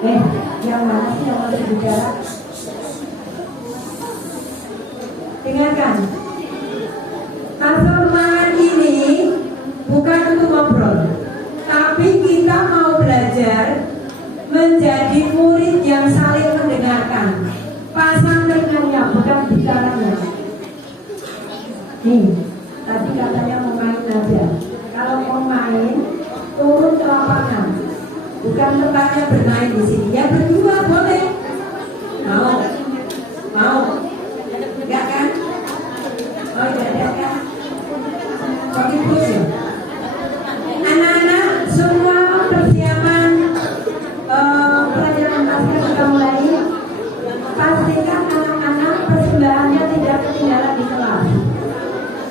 Yang mana sih yang mau berbicara? Dengarkan. Pertemuan ini bukan untuk ngobrol, tapi kita mau belajar menjadi murid yang saling mendengarkan. Pasang telinga, bukan bicaranya. Tadi katanya mau main aja. Kalau mau main, turun ke lapangan. Bukan tempatnya bermain di sini. Ya berdua boleh. Mau? Enggak kan? Oh tidak kan? Bagus ya. Anak-anak semua persiapan pelajaran pasca kita mulai. Pastikan anak-anak persembahannya tidak ketinggalan di kelas.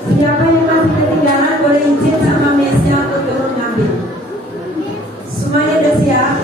Siapa yang masih ketinggalan boleh izin sama mesnya untuk turun ngambil. Semuanya udah siap?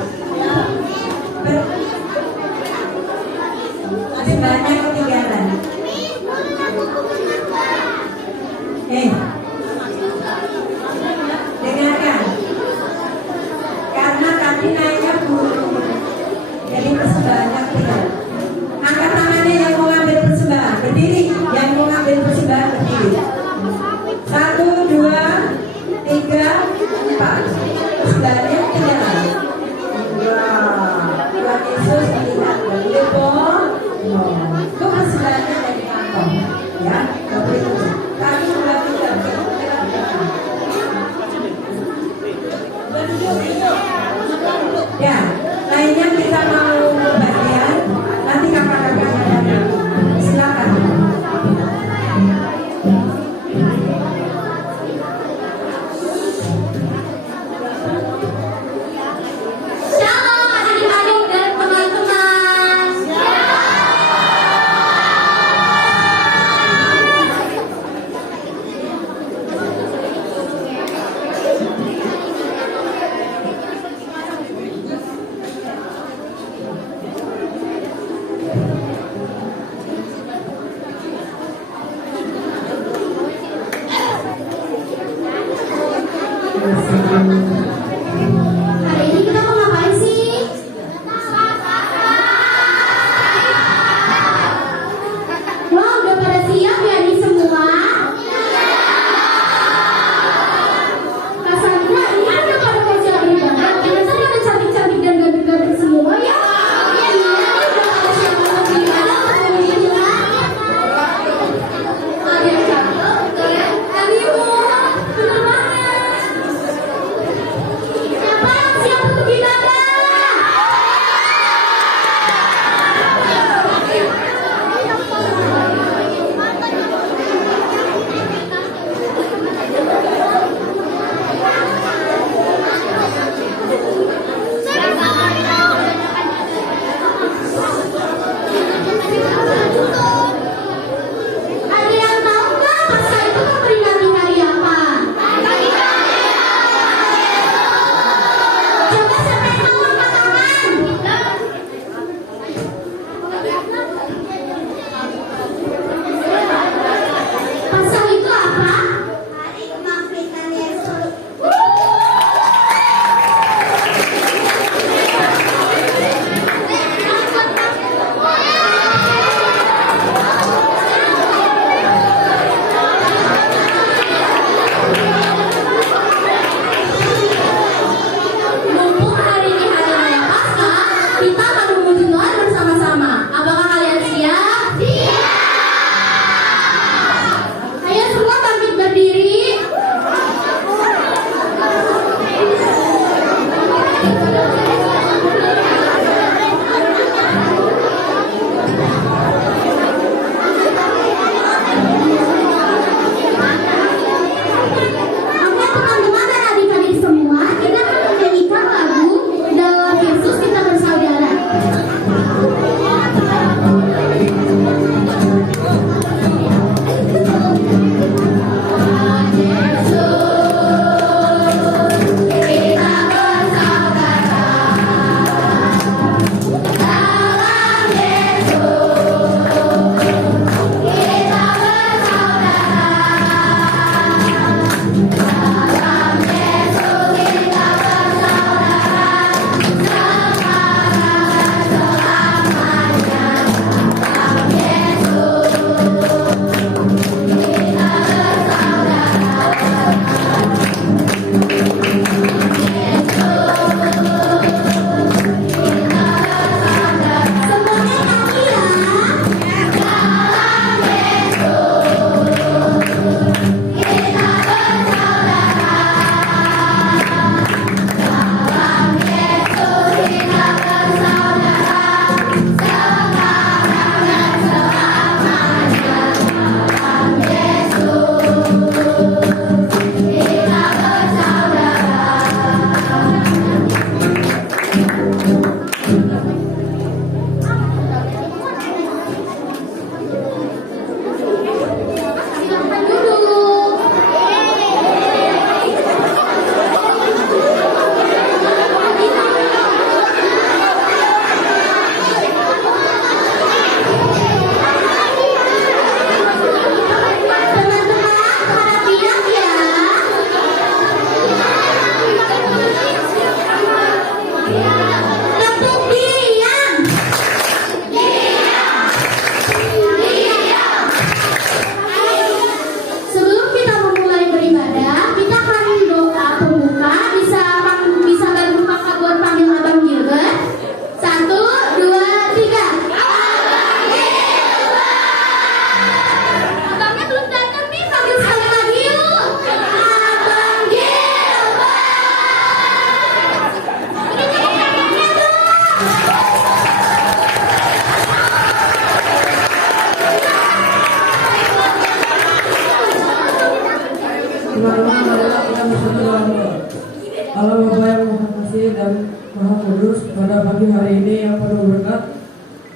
Allah Bapa yang Maha Kasih dan Maha Kudus, pada pagi hari ini yang penuh berkat,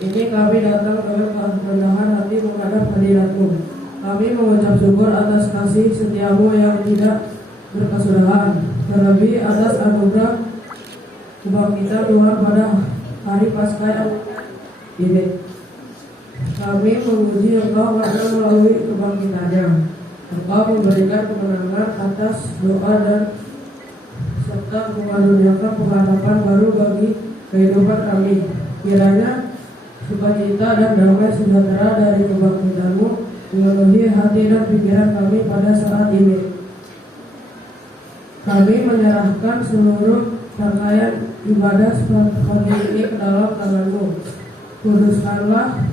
ini kami datang dengan kerendahan hati menghadap hadirat-Mu. Kami mengucap syukur atas kasih setiamu yang tidak berkesudahan, terlebih atas anugerah kebangkitan Tuhan pada hari Paskah ini. Kami memuji Engkau karena melalui kebangkitannya Engkau memberikan kemenangan atas doa dan serta mengaruniakan pengharapan baru bagi kehidupan kami. Kiranya sukacita dan damai sejahtera dari kebangkitan-Mu memenuhi hati dan pikiran kami pada saat ini. Kami menyerahkan seluruh rangkaian ibadah seperti ini ke dalam tangan-Mu. Kuduskanlah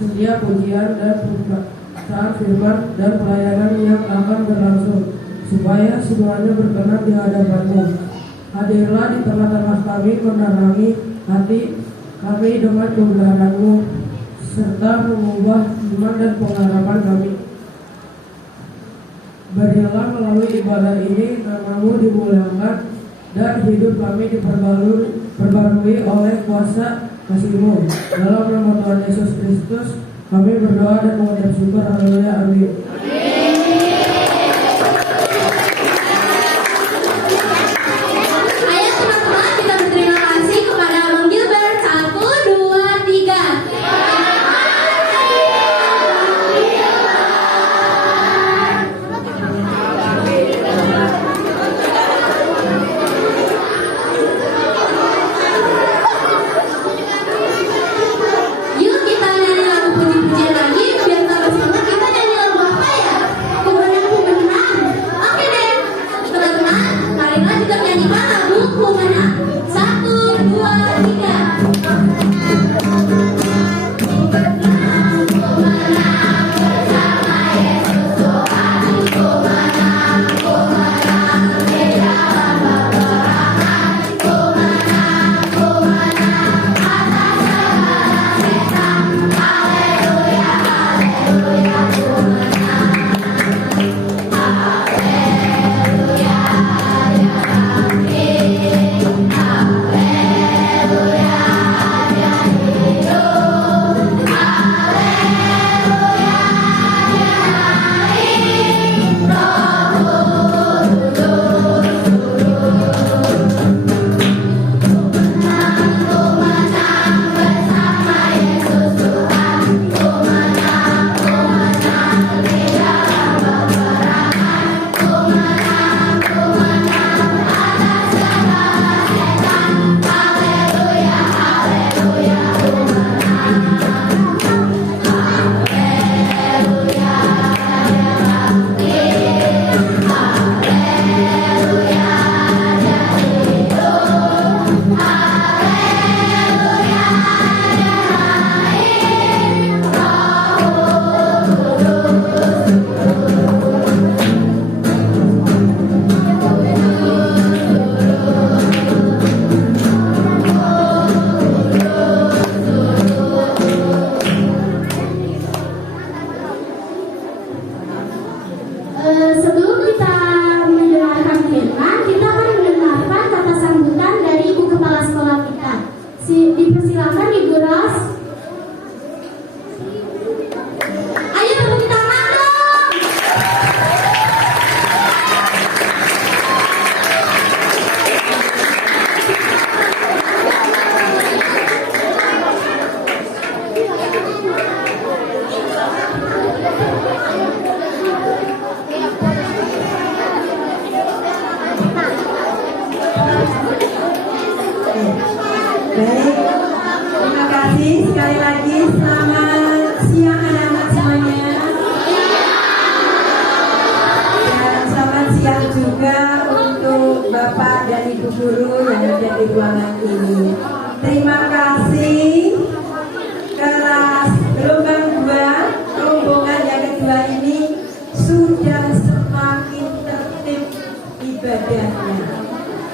setiap pujian dan pembacaan firman dan pelayanan yang akan berlangsung, supaya semuanya berkenan di hadapan-Mu. Hadirlah di tengah-tengah kami, menerangi hati kami dengan kebenaran-Mu, serta mengubah iman dan pengharapan kami. Berilah melalui ibadah ini nama-Mu dimuliakan dan hidup kami diperbarui oleh kuasa kasih-Mu. Dalam nama Tuhan Yesus Kristus kami berdoa dan mengucap syukur. Haleluya, amin.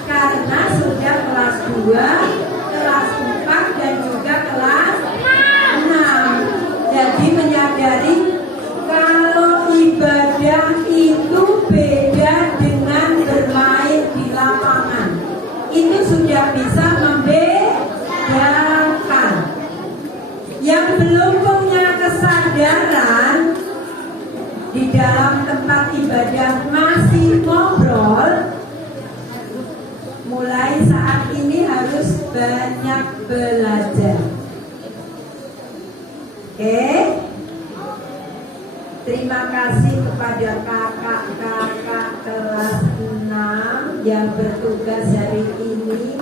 Karena sudah kelas 2, kelas 4 dan juga kelas 6. Jadi menyadari kalau ibadah itu beda dengan bermain di lapangan. Yang belum punya kesadaran di dalam tempat ibadah masih ngobrol, mulai saat ini harus banyak belajar. Oke? Terima kasih kepada kakak-kakak kelas 6 yang bertugas hari ini,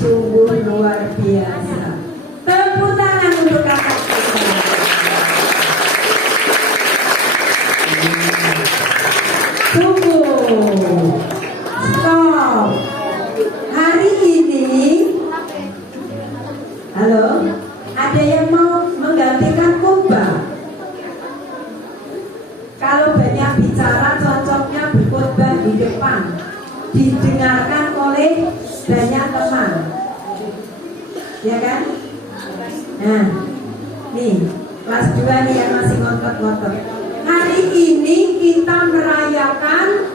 sungguh luar biasa. Tepuk tangan untuk kakak kita. Tunggu. Stop. Hari ini, halo, ada yang mau menggantikan khotbah? Kalau banyak bicara, cocoknya berkhotbah di depan, didengarkan oleh banyak teman, ya kan? Nah, nih kelas 2 nih yang masih ngotot-ngotot. Hari ini kita merayakan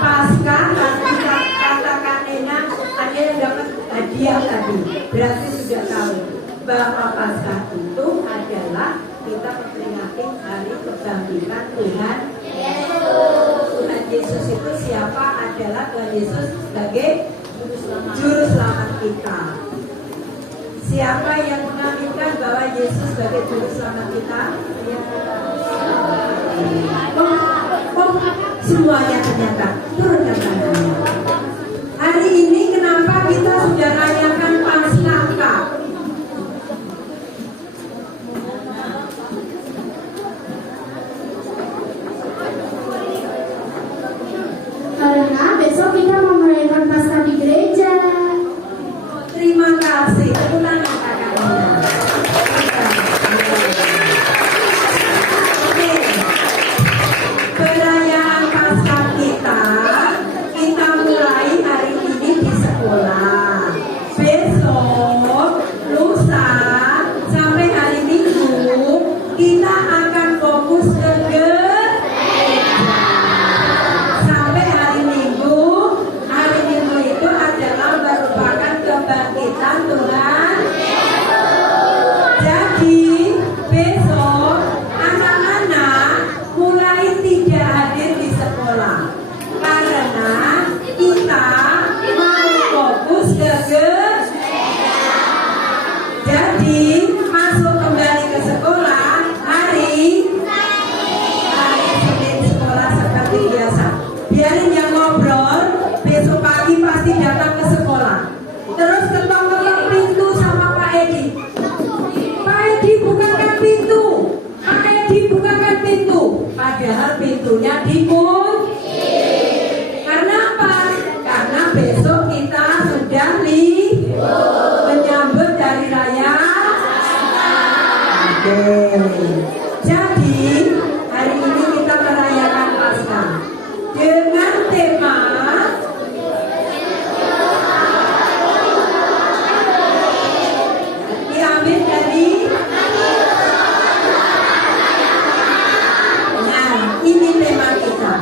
Paskah. Kita katakan enak, ada yang dapat hadiah tadi, berarti sudah tahu bahwa Paskah itu adalah kita memperingati hari kebangkitan Tuhan Yesus. Tuhan Yesus itu siapa? Adalah Tuhan Yesus sebagai Juru Selamat kita. Siapa yang mengaminkan bahwa Yesus sebagai Juru Selamat kita? Semuanya ternyata. Turunkan tangannya. Hari ini kenapa kita sudah rayakan Paskah? Karena besok kita mau merayakan Paskah di gereja. Terima kasih. Tepuk tangan kakaknya. Oke. Perayaan Paskah kita mulai hari ini di sekolah. Besok, lusa, sampai hari Minggu kita akan fokus ke gereja. Sampai hari Minggu itu adalah merupakan kebangkitan Tuhan. Jadi besok anak-anak mulai tidak hadir di sekolah karena kita mau fokus ke gereja. Jadi masuk kembali ke sekolah hari Senin sekolah seperti biasa. Biarin yang ngobrol, besok pagi pasti datang ke sekolah. Terus ketok-ketok pintu sama Pak Edi. Pak Edi bukakan pintu. Pak Edi bukakan pintu. Padahal pintunya dikunci. Karena apa? Karena besok kita sudah menyambut hari raya. Oke. Jadi hari ini kita merayakan Paskah dengan tema diambil dari, nah ini tema kita.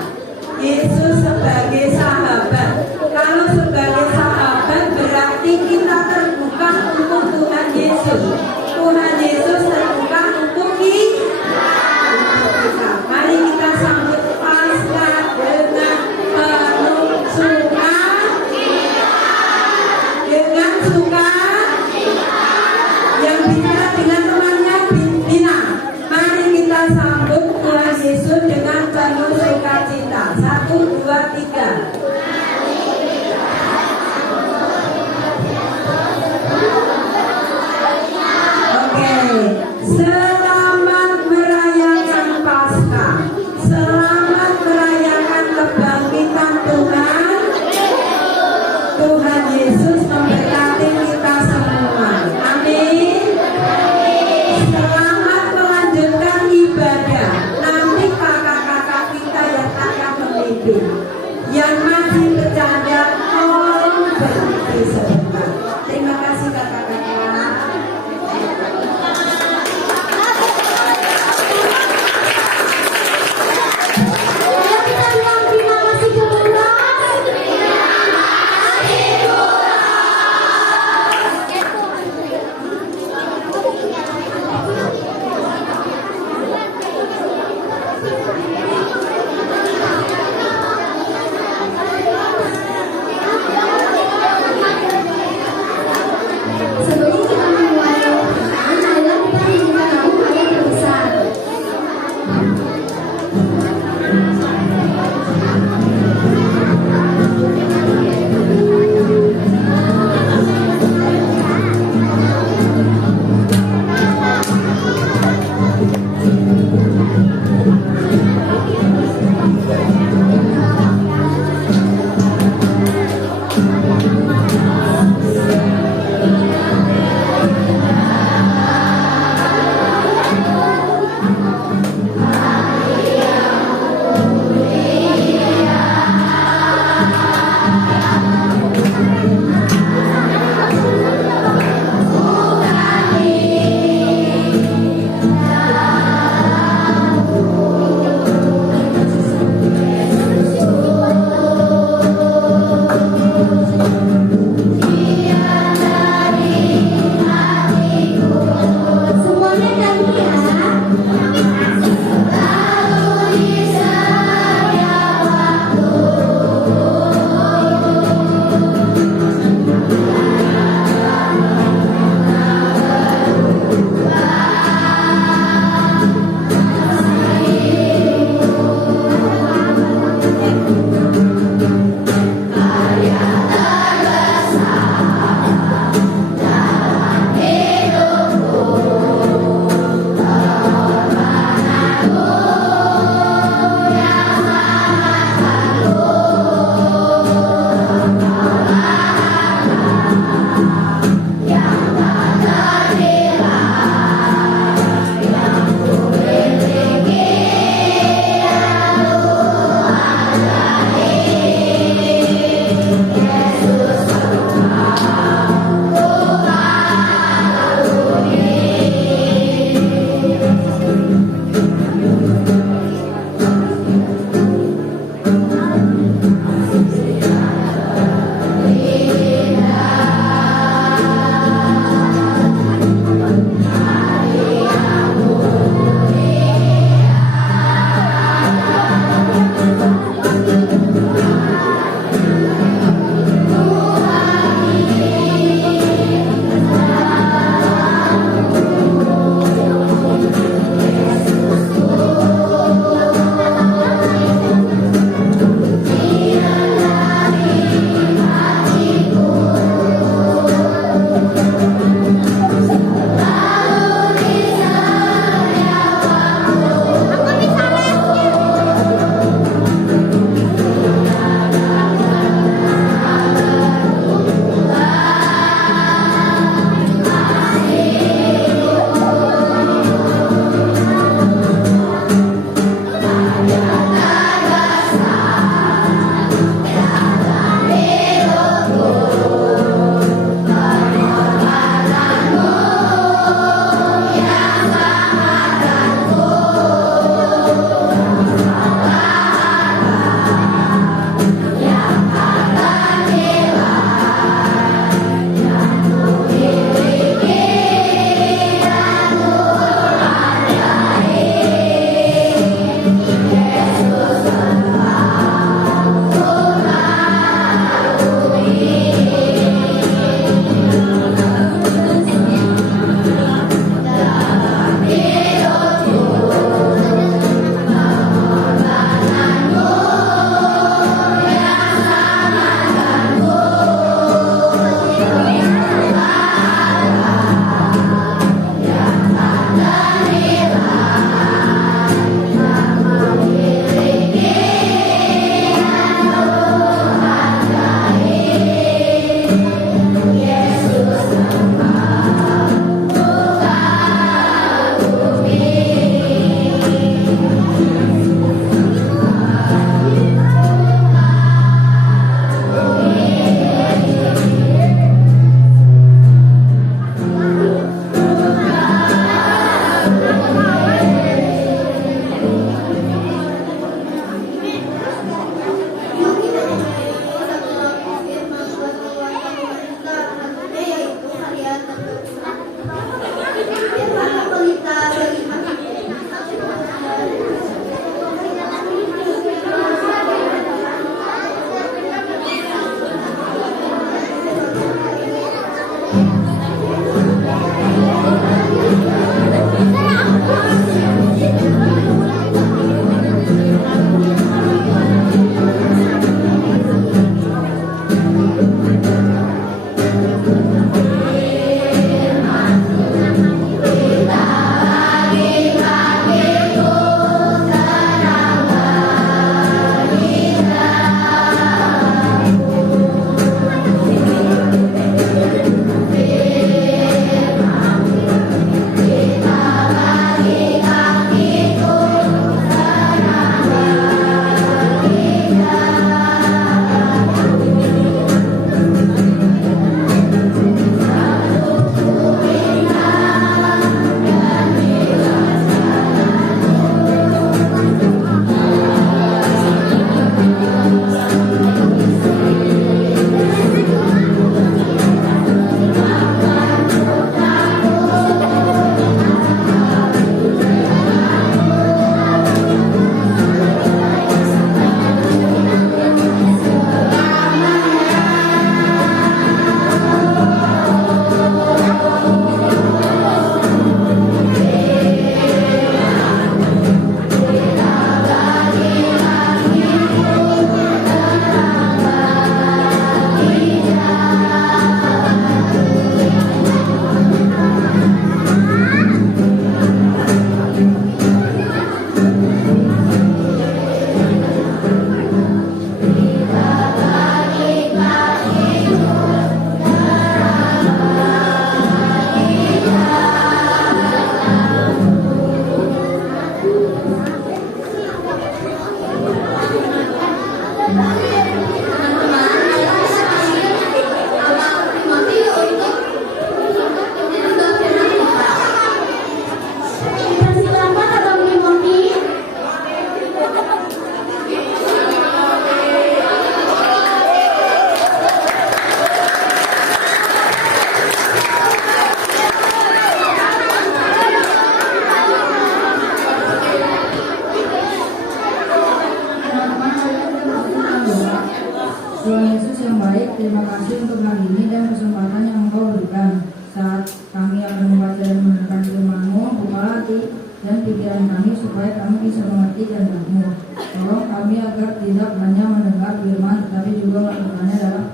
pikiran kami supaya kami bisa mengerti kehendak-Mu. Tolong kami agar tidak hanya mendengar firman tetapi juga melakukannya dalam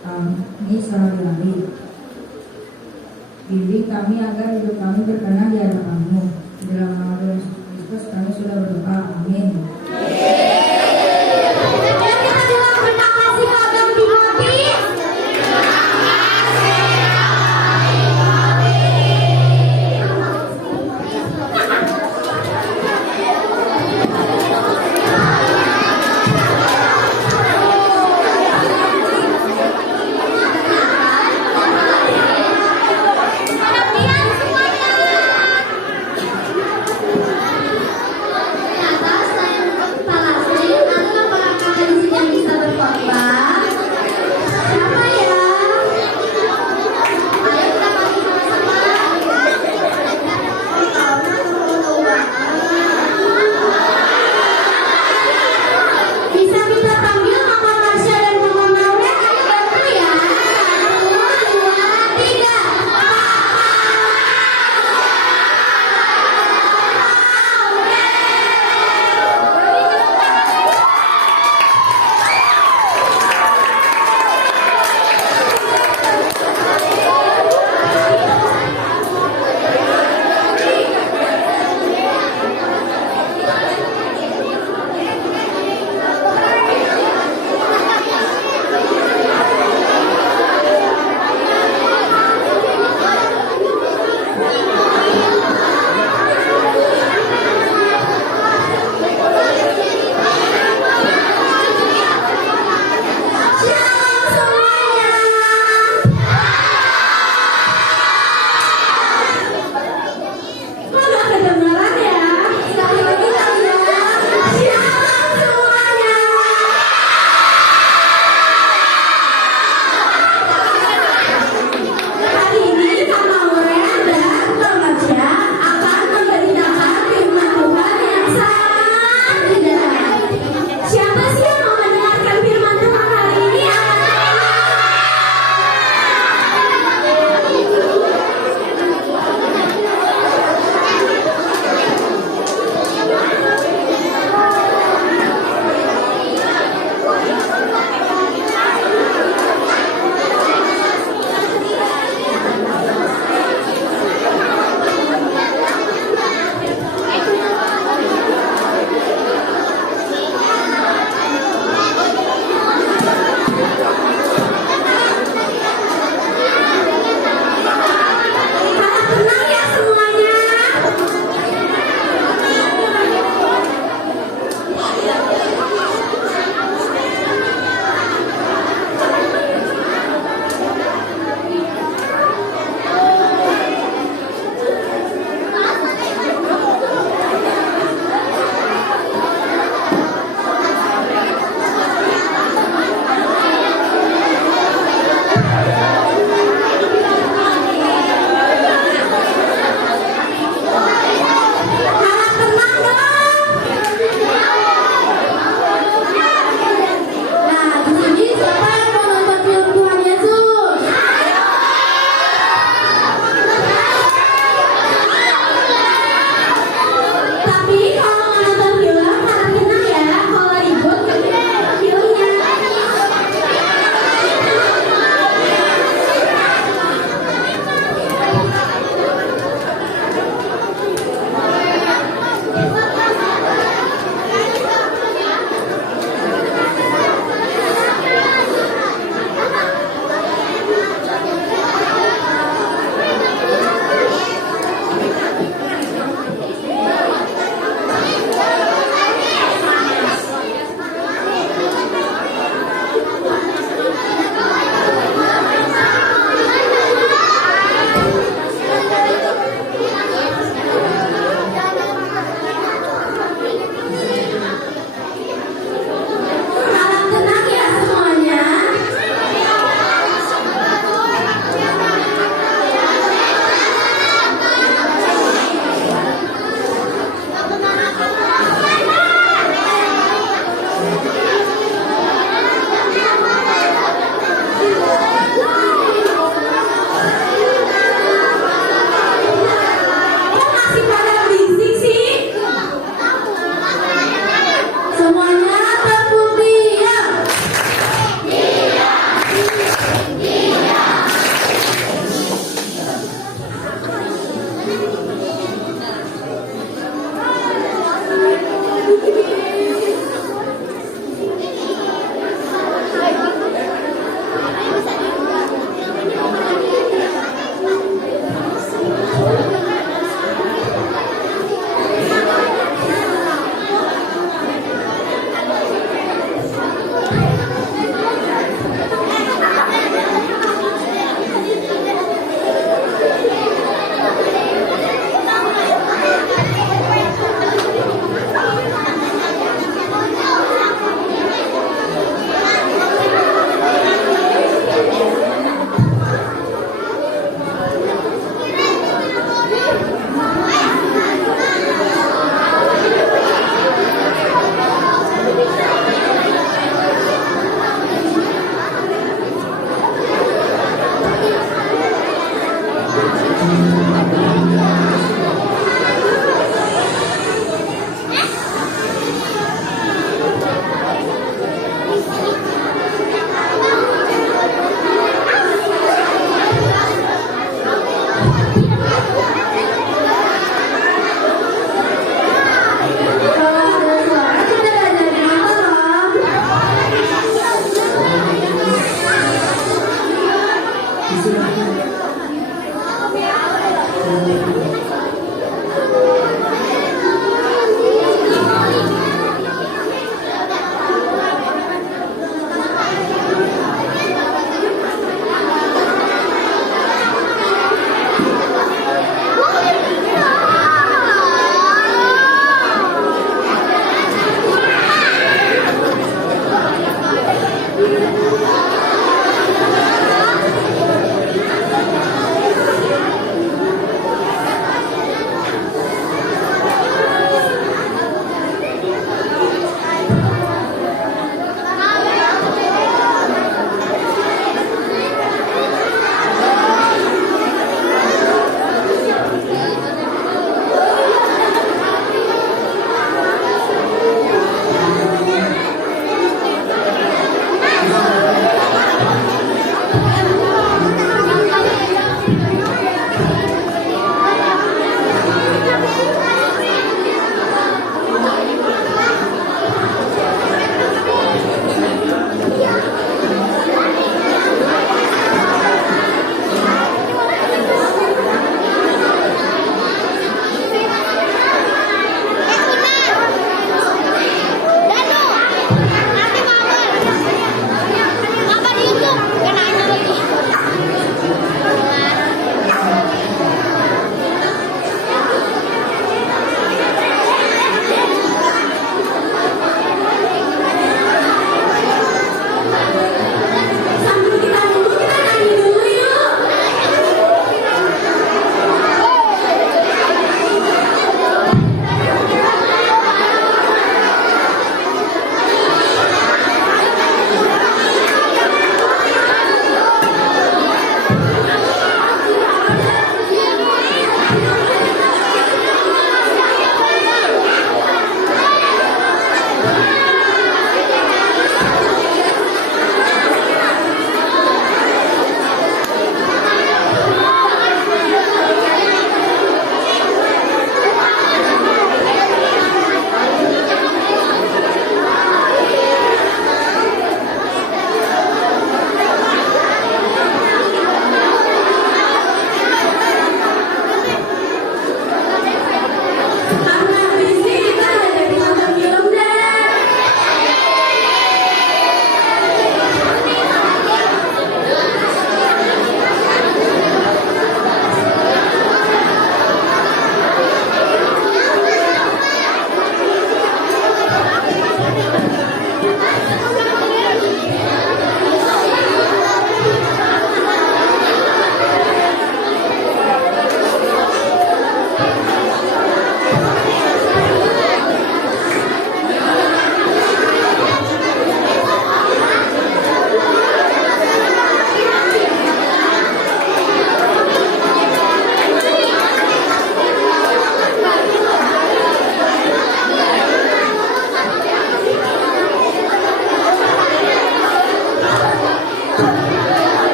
kami sehari-hari. Bimbing kami agar hidup kami berkenan di hadapan-Mu. Di dalam nama Tuhan Yesus Kristus kami sudah berdoa. Amin.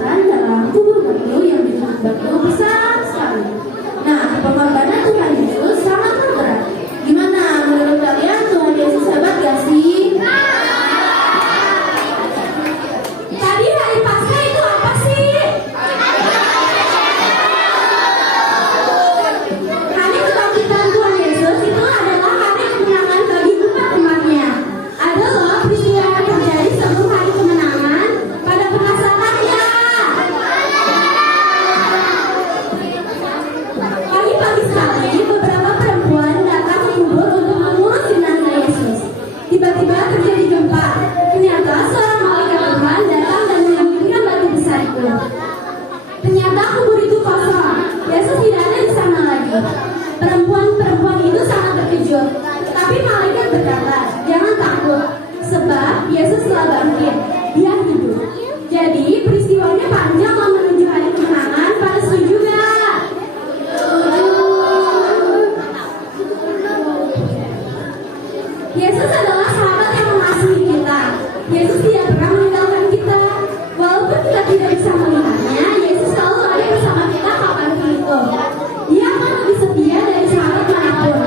dikuburkan dalam kubur batu yang ditutup batu besar sekali. Nah, pengorbanan Tuhan Yesus sangat berat. Gimana menurut kalian Tuhan Yesus hebat gak sih? Tadi hari Paskah itu apa sih? Hari kebangkitan Tuhan Yesus itu adalah hari kemenangan bagi umat-umatnya. Ada loh peristiwa yang terjadi sebelum hari kemenangan. Pada penasaran ya? Pagi-pagi sekali beberapa perempuan datang ke kubur untuk mengurus jenazah Yesus. Tiba-tiba terjadi gempa. Ternyata seorang malaikat Tuhan datang dan mengambilkan batu besar itu. Ternyata kubur itu kosong. Yesus tidak ada di sana lagi. Perempuan-perempuan itu sangat terkejut. Tapi malaikat berkata, jangan takut, sebab Yesus telah bangkit. Dia hidup. Jadi peristiwanya panjang mau menuju hari kemenangan. Pada setuju gak? Yesus adalah sahabat yang mengasihi kita. Yesus tidak pernah meninggalkan kita. Walaupun kita tidak bisa melihatnya, Yesus selalu ada bersama kita kapanpun itu. Dia akan lebih setia dari sahabat manapun.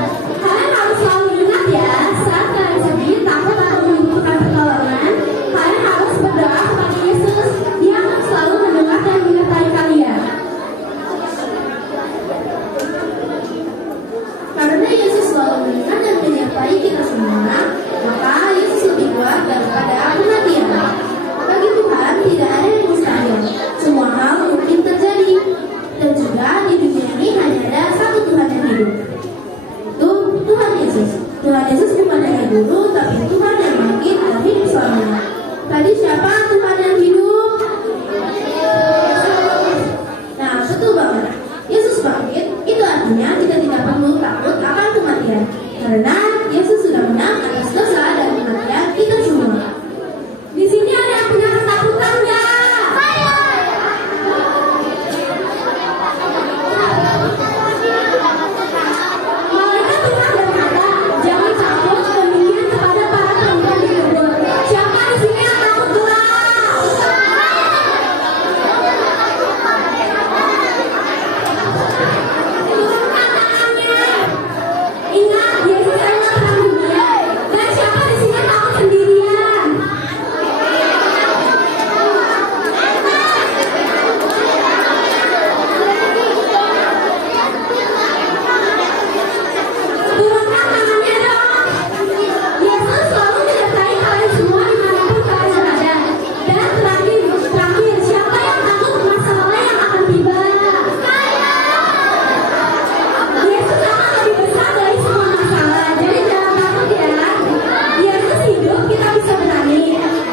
Kalian harus selalu ingat ya, saat kalian sedih, takut atau membutuhkan pertolongan, kalian harus berdoa kepada Yesus. Dia akan selalu mendengar dan menyertai kalian. Karena Yesus selalu mendengar dan menyertai kita semua, maka Yesus lebih kuat daripada kematian. Bagi Tuhan tidak ada yang mustahil. Semua hal mungkin terjadi. Dan juga di dunia ini hanya ada satu Tuhan yang hidup. Itu Tuhan Yesus. Tuhan Yesus bukan hanya guru, tapi Tuhan yang bangkit dan hidup selamanya. Tadi siapa Tuhan yang hidup? Nah, betul banget. Yesus bangkit, itu artinya kita tidak perlu takut akan kematian. Karena Yesus sudah menang atas dosa dan kematian kita semua. Di sini ada yang punya ketakutan nggak? Malaikat Tuhan berkata, jangan takut. Demikian kepada para perempuan di kubur. Siapa di sini yang takut Tuhan? Turunkan tangannya. Ingat, Yesus adalah terang dunia. Dan siapa di sini takut sendirian? Turunkan tangannya dong. Yesus selalu menyertai kalian semua dimanapun kalian berada. Dan terakhir, siapa yang takut masalah yang akan tiba? Yesus akan lebih besar dari semua masalah. Jadi jangan takut ya. Yesus hidup, kita bisa berani.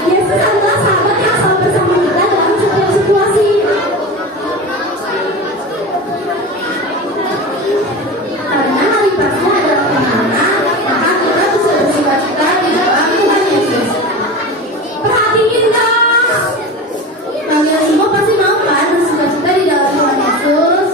Yesus adalah sahabat yang selalu bersama kita dalam setiap situasi. Karena hari Paskah adalah kemenangan, maka kita bisa bersukacita di dalam Tuhan Yesus. Perhatiin dong. Kalian semua pasti mau kan bersukacita di dalam Tuhan Yesus?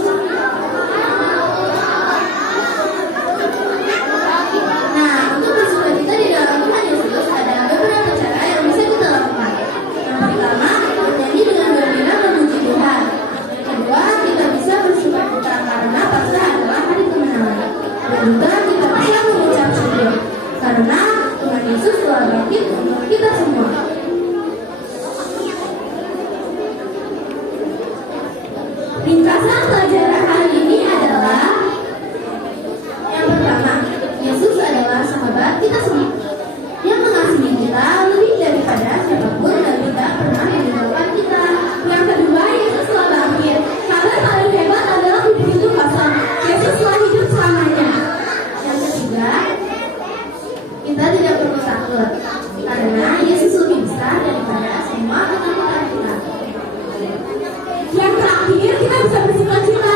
Nah, untuk bersukacita di dalam Tuhan Yesus ada beberapa cara yang bisa kita lakukan. Yang pertama, bernyanyi dengan gembira memuji Tuhan. Yang kedua, kita bisa bersukacita karena Paskah adalah hari kemenangan. Dan juga kita bisa mengucap syukur karena Tuhan Yesus telah bangkit untuk kita semua. Ringkasan pelajaran hari ini adalah yang pertama, Yesus adalah sahabat kita semua yang mengasihi kita lebih daripada siapapun dan tidak pernah meninggalkan kita. Yang kedua, Yesus telah bangkit. Kabar paling hebat adalah kubur itu kosong. Yesus telah hidup selamanya. Yang ketiga, kita tidak perlu takut karena Yesus lebih besar daripada semua ketakutan kita. Yang terakhir, kita bisa bersukacita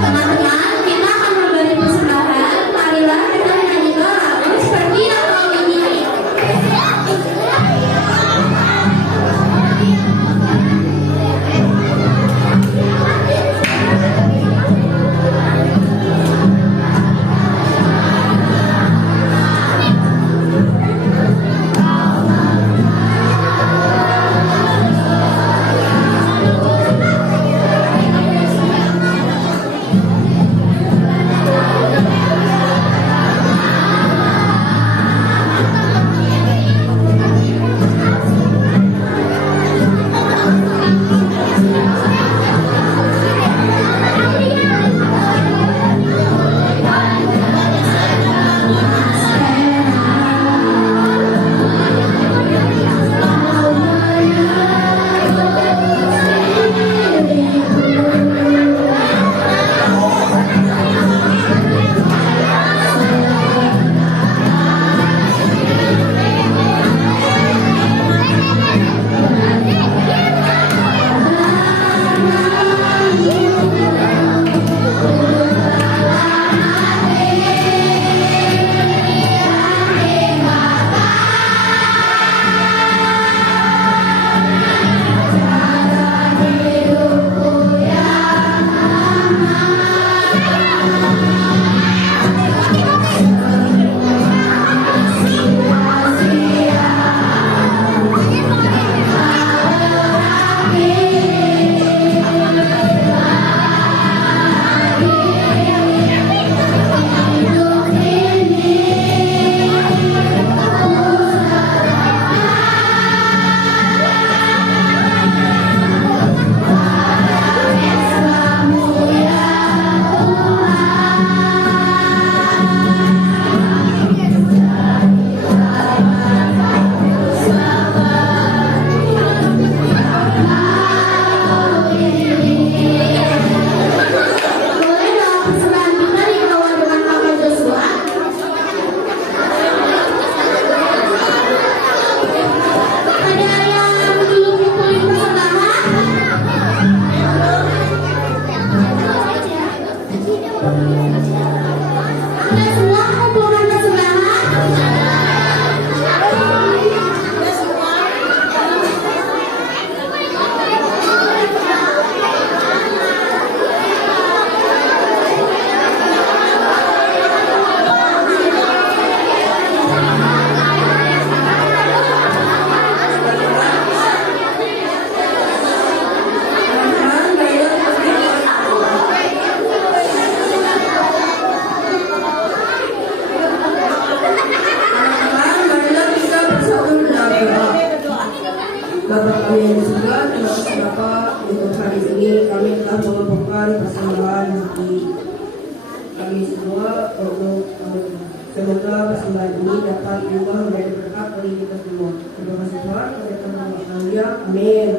Teman-teman, kita akan memberi persembahan. Marilah kita menyanyikan lagu seperti yang kau ini. Bapak kami yang di surga, terima kasih Bapak untuk hari ini kami telah mengumpulkan persembahan bagi kami semua untuk semoga persembahan ini dapat diubah menjadi berkat bagi kita semua. Terima kasih Tuhan, kami akan berdoa. Amin.